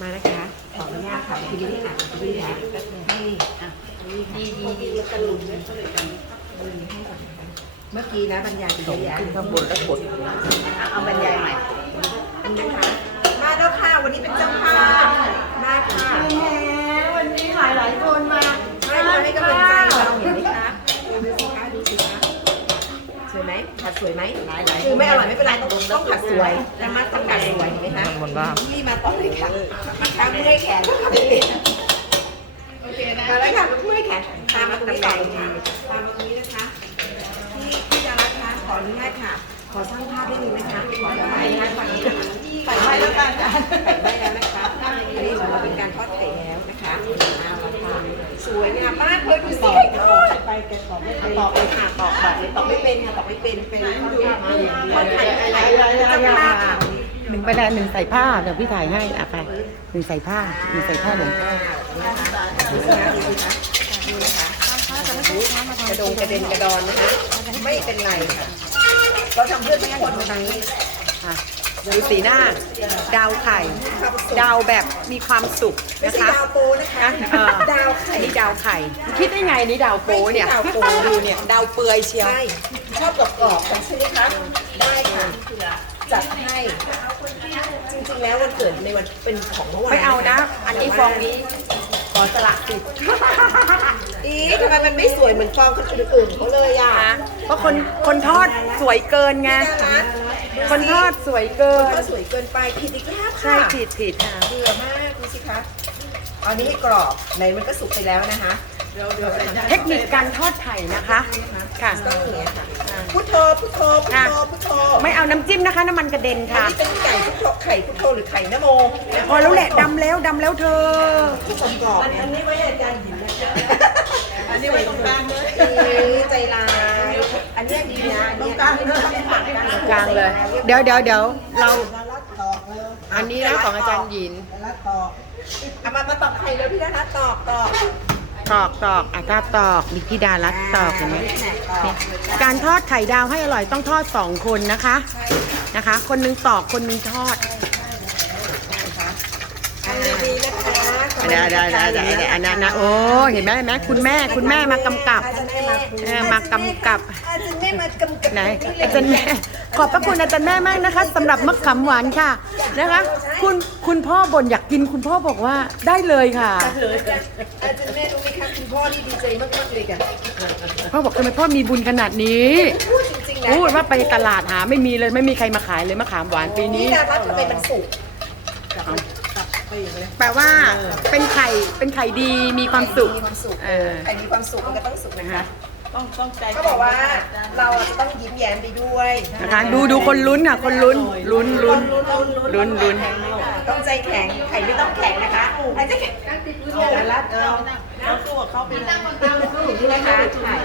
มานะคะขออนุญาตค่ะพี่นี้ค่ะทีนี้ค่ะนี่อะนี่ดีดีดีกระลุนให้ก่อนนะคะเมื่อกี้นะบรรยายไปเยอะแยะขึ้นข้างบนแล้วกดเอาบรรยายใหม่อันนี้นะคะ มาแล้วค่ะ วันนี้เป็นเจ้าภาพมาค่ะ แหมวันนี้หลายหลายคนมา ให้มาให้กำลังใจเราเห็นไหมคะดูสิคะดูสิคะสวยไหมผัด สวยไหมคือไม่อร่อยไม่เป็นไรต้องต้องผัดสวยแต่มาต้องผัดสวยเห็นไหมคะมันว่านี่มาต้องเลยค่ะมาทำเมื่อยแขนแล้วค่ะโอเคนะมาแล้วค่ะเมื่อยแขนตามมาตรงนี้ต่อเลยค่ะตามมาตรงนี้นะคะพี่พี่ดารัตน์คะขออนุญาตค่ะ ขอสร้างภาพได้ไหมนะคะขอถ่ายนะคะถ่ายไว้แล้วกันถ่ายไว้แล้วนะคะอันนี้เราเป็นการทอดไข่แล้วนะคะเอาละค่ะสวยงามมากเลยดูสิไป แกตอบไม่เป็นตอบเลยค่ะตอบตอบเลยตอบไม่เป็นค่ะตอบไม่เป็นเป็นทอดไข่ไข่เจ้าภาพค่ะหนึ่งไปแล้วหนึ่งใส่ผ้าเดี๋ยวพี่ถ่ายให้อะไปหนึ่งใส่ผ้าหนึ่งใส่ผ้าหนึ่งดูสิคะดูสิคะดูนะคะกระดงกระเด็นกระดอนนะคะไม่เป็นไรค่ะเราทำเพื่อทุกคนทางนี้ค่ะ ดูสีหน้า ดาวไข่ ดาวแบบมีความสุขไม่นะใช่คะ ดาวโปนะคะอะเออดาวไข่นี่ดาวไข่ คิดได้ไงนี่ดาวโปเนี่ยไม่ใช่ดาวโปดูเนี่ยดาวเปลือยเชียวใช่ชอบกรอบๆของใช่ไหมคะได้ค่ะจัดให้จริงๆแล้ววันเกิดในวันเป็นของเมื่อวานไม่เอานะ อันนี้ฟองนี้ขอสละสิทธิ์อีทำไมมันไม่สวยเหมือนฟองคนอื่นๆเขาเลยอะนะเพราะคนคนทอดสวยเกินไงน่ารัก คนทอดสวยเกิน ก็สวยเกินไปผิดอีกแล้วใช่ค่ะผิดผิดค่ะ เบื่อมากดูสิคะอันนี้ให้กรอบไหนมันก็สุกไปแล้วนะคะเดี๋ยวเดี๋ยวเทคนิคการทอดไข่นะคะ ค่ะ ต้องอย่างเงี้ยค่ะพุทโธพุทโธพุทโธพุทโธไม่เอาน้ำจิ้มนะคะ น้ำมันกระเด็นอันค่ะ นี้เป็นไก่พุทโธไข่พุทโธหรือไข่นโมพอแล้วแหละดำแล้วดำแล้วเธอที่กรอบๆอันนี้ไว้อาจารย์หญิงนะคะอันนี้ไว้ตรงกลางเลยใจร้ายอันนี้ดีนะตรง กลางเลยกลางเลย เดี๋ยวเดี๋ยวเดี๋ยวเราอันนี้นะของอาจารย์หยินเอามามาตอกไข่เลยพี่ดานะตอกตอกตอกตอกอะถ้าตอกมีพี่ดารัตตอกเห็นไหมนี่การทอดไข่ดาวให้อร่อยต้องทอดสองคนนะคะนะคะ คนหนึงตอกคนหนึงทอดอันดีๆนะคะ ได้ได้ได้ได้ได้อันนั้นนะโอ้เห็นไหมเห็นไหมคุณแม่คุณแม่มากำกับมาเออมากำกับอาจารย์แม่มากำกับไหนอาจารย์แม่ขอบพระคุณอาจารย์แม่มากนะคะสำหรับมะขามหวานค่ะนะคะ คุณคุณพ่อบ่นอยากกินคุณพ่อบอกว่าได้เลยค่ะอาจารย์แม่รู้ไหมคะคุณพ่อนี่ดีใจมากๆเลยกันพ่อบอกทำไมพ่อมีบุญขนาดนี้พูดจริงๆนะพูดว่าไปตลาดหาไม่มีเลยไม่มีใครมาขายเลยมะขามหวานปีนี้นี่ดารัตทำไมมันสุก แปลว่าเป็นไข่เป็นไข่ดีมีความสุขมีความสุขเออใครมีความสุขมันก็ต้องสุขนะคะต้องต้องใจเขาบอกว่าเราจะต้องยิ้มแย้มไปด้วยนะคะดูดูคนลุ้นค่ะคนลุ้นลุ้นลุ้นลุ้นลุ้นต้องใจแข็งไข่ไม่ต้องแข็งนะคะไอ้ใจแข็งดารัดเอาเอาตัวเขาไปนั่งนี่นะคะไข่